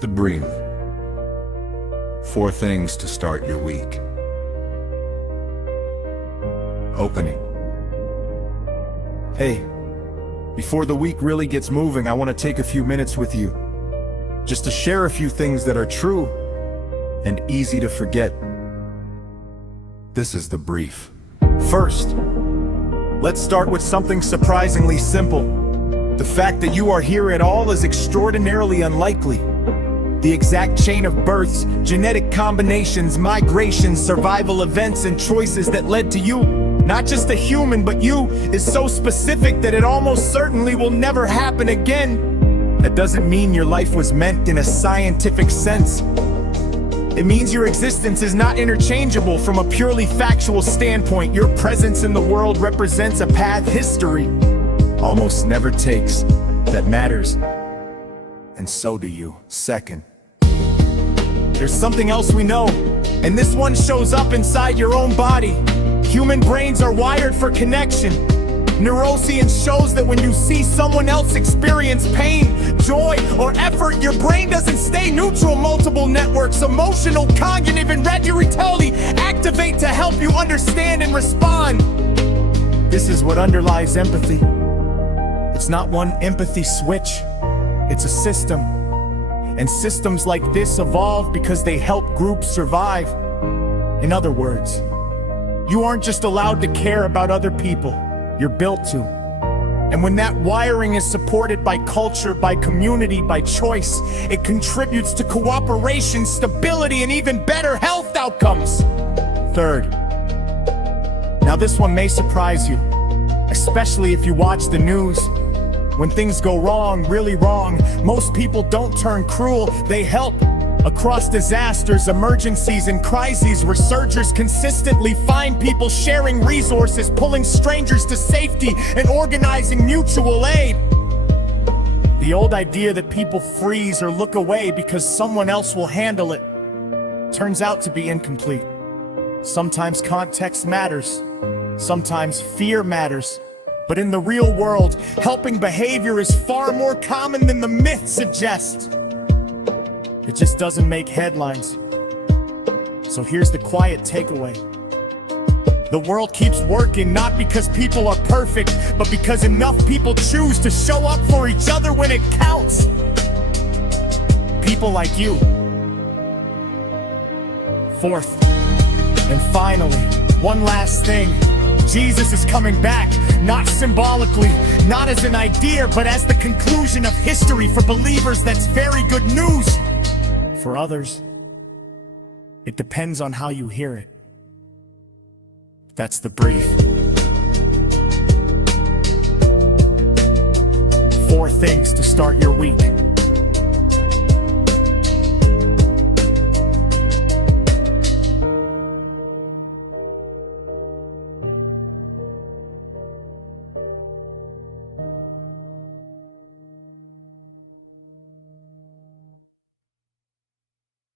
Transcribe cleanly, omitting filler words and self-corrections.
The Brief. 4 things to start your week. Opening. Hey, before the week really gets moving, I want to take a few minutes with you, just to share a few things that are true and easy to forget. This is the Brief. First, let's start with something surprisingly simple. The fact that you are here at all is extraordinarily unlikely. The exact chain of births, genetic combinations, migrations, survival events, and choices that led to you, not just a human but you, is so specific that it almost certainly will never happen again. That doesn't mean your life was meant in a scientific sense. It means your existence is not interchangeable from a purely factual standpoint. Your presence in the world represents a path history almost never takes that matters, and so do you. Second, there's something else we know, and this one shows up inside your own body. Human brains are wired for connection. Neuroscience shows that when you see someone else experience pain, joy, or effort, your brain doesn't stay neutral. Multiple networks, emotional, cognitive, and regulatory, activate to help you understand and respond. This is what underlies empathy. It's not one empathy switch, it's a system. And systems like this evolve because they help groups survive. In other words, you aren't just allowed to care about other people, you're built to. And when that wiring is supported by culture, by community, by choice, it contributes to cooperation, stability, and even better health outcomes. Third, now this one may surprise you, especially if you watch the news. When things go wrong, really wrong, most people don't turn cruel, they help. Across disasters, emergencies, and crises, researchers consistently find people sharing resources, pulling strangers to safety, and organizing mutual aid. The old idea that people freeze or look away because someone else will handle it turns out to be incomplete. Sometimes context matters, sometimes fear matters. But in the real world, helping behavior is far more common than the myth suggests. It just doesn't make headlines. So here's the quiet takeaway. The world keeps working not because people are perfect, but because enough people choose to show up for each other when it counts. People like you. Fourth, and finally, one last thing. Jesus is coming back, not symbolically, not as an idea, but as the conclusion of history. For believers, that's very good news. For others, it depends on how you hear it. That's the Brief. 4 things to start your week.